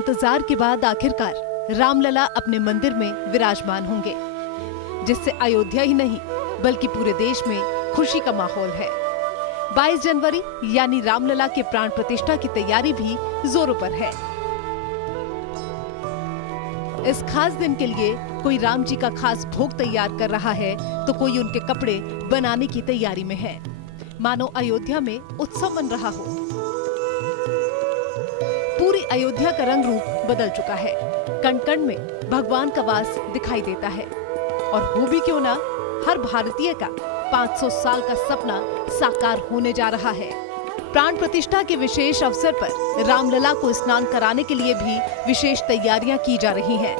इंतजार के बाद आखिरकार रामलला अपने मंदिर में विराजमान होंगे, जिससे अयोध्या ही नहीं बल्कि पूरे देश में खुशी का माहौल है। 22 जनवरी यानी रामलला के प्राण प्रतिष्ठा की तैयारी भी जोरों पर है। इस खास दिन के लिए कोई राम जी का खास भोग तैयार कर रहा है तो कोई उनके कपड़े बनाने की तैयारी में है। मानो अयोध्या में उत्सव बन रहा हो। पूरी अयोध्या का रंग रूप बदल चुका है। कण कण में भगवान का वास दिखाई देता है और हो भी क्यों ना, हर भारतीय का 500 साल का सपना साकार होने जा रहा है। प्राण प्रतिष्ठा के विशेष अवसर पर रामलला को स्नान कराने के लिए भी विशेष तैयारियां की जा रही हैं।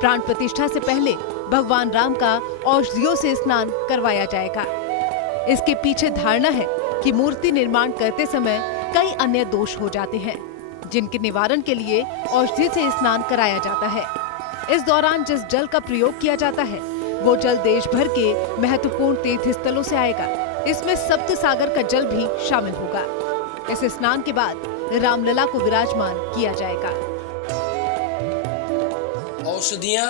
प्राण प्रतिष्ठा से पहले भगवान राम का औषधियों से स्नान करवाया जाएगा। इसके पीछे धारणा है कि मूर्ति निर्माण करते समय कई अन्य दोष हो जाते हैं, जिनके निवारण के लिए औषधि से स्नान कराया जाता है। इस दौरान जिस जल का प्रयोग किया जाता है वो जल देश भर के महत्वपूर्ण तीर्थ स्थलों से आएगा। इसमें सप्त सागर का जल भी शामिल होगा। इस स्नान के बाद रामलला को विराजमान किया जाएगा। औषधियाँ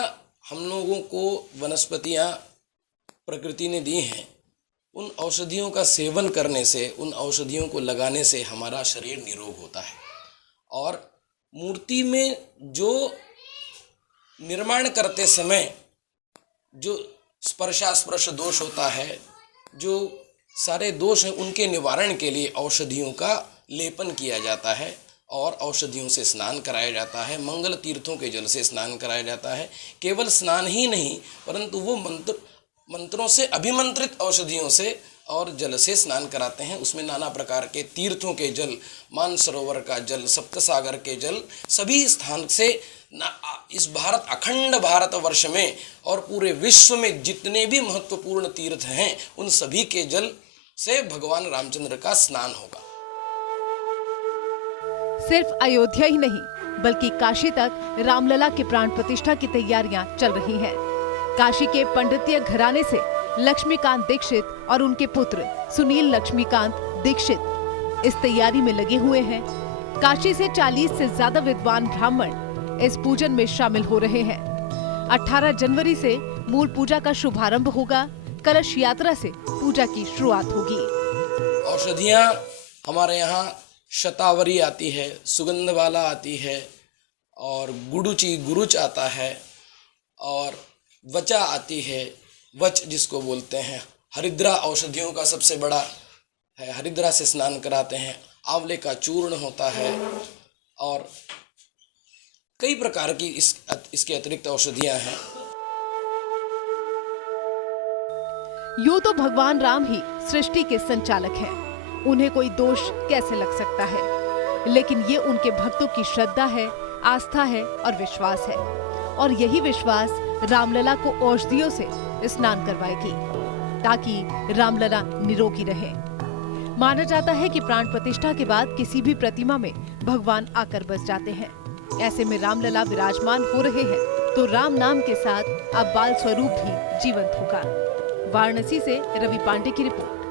हम लोगों को वनस्पतियाँ प्रकृति ने दी हैं। उन औषधियों का सेवन करने से, उन औषधियों को लगाने से हमारा शरीर निरोग होता है। और मूर्ति में जो निर्माण करते समय जो स्पर्शास्पर्श दोष होता है, जो सारे दोष हैं, उनके निवारण के लिए औषधियों का लेपन किया जाता है और औषधियों से स्नान कराया जाता है। मंगल तीर्थों के जल से स्नान कराया जाता है। केवल स्नान ही नहीं परंतु वो मंत्रों से अभिमंत्रित औषधियों से और जल से स्नान कराते हैं। उसमें नाना प्रकार के तीर्थों के जल, मानसरोवर का जल, सप्तसागर के जल, सभी स्थान से इस भारत, अखंड भारत वर्ष में और पूरे विश्व में जितने भी महत्वपूर्ण तीर्थ हैं उन सभी के जल से भगवान रामचंद्र का स्नान होगा। सिर्फ अयोध्या ही नहीं बल्कि काशी तक रामलला के प्राण प्रतिष्ठा की तैयारियां चल रही हैं। काशी के पंडितीय घराने से लक्ष्मीकांत दीक्षित और उनके पुत्र सुनील लक्ष्मीकांत दीक्षित इस तैयारी में लगे हुए हैं। काशी से 40 से ज्यादा विद्वान ब्राह्मण इस पूजन में शामिल हो रहे हैं। 18 जनवरी से मूल पूजा का शुभारंभ होगा। कलश यात्रा से पूजा की शुरुआत होगी। औषधियाँ हमारे यहाँ शतावरी आती है, सुगंधवाला आती है और गुरुच आता है और वचा आती है। वच जिसको बोलते हैं, हरिद्रा औषधियों का सबसे बड़ा है। हरिद्रा से स्नान कराते हैं। आंवले का चूर्ण होता है और कई प्रकार की इसके अतिरिक्त औषधियां हैं। यूं तो भगवान राम ही सृष्टि के संचालक हैं। उन्हें कोई दोष कैसे लग सकता है, लेकिन ये उनके भक्तों की श्रद्धा है, आस्था है और विश्वास है। और यही विश्वास रामलला को औषधियों से स्नान करवाएगी ताकि रामलला निरोगी रहे। माना जाता है कि प्राण प्रतिष्ठा के बाद किसी भी प्रतिमा में भगवान आकर बस जाते हैं। ऐसे में रामलला विराजमान हो रहे हैं तो राम नाम के साथ अब बाल स्वरूप भी जीवंत होगा। वाराणसी से रवि पांडे की रिपोर्ट।